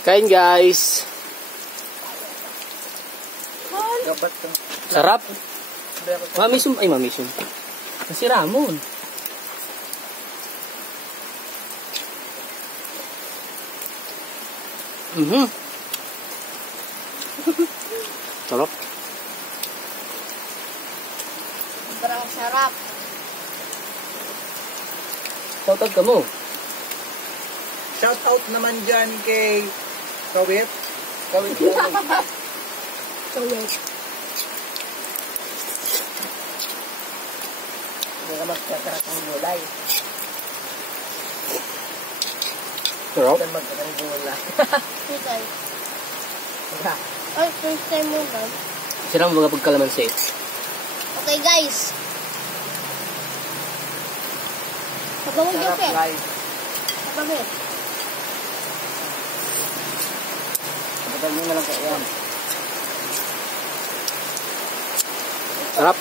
Kain guys. Sarap. Mamisum. Ay, mamisum. Kasi Ramon. Sarap. Sobrang sarap. Shoutout ka mo. Shoutout naman dyan kay Kawit. Kawit. Kawit. Hindi ka magkakarat ng gulay. Sarap. Hindi ka magkakarat ng gulay. Sisay. Wala. Ay, first time mo ba? Sarap mga pagkalamansi. Okay guys. Sabawag yung Sarap pe. guys. Sabawag. Magal nyo na lang kaya yan. Sarap.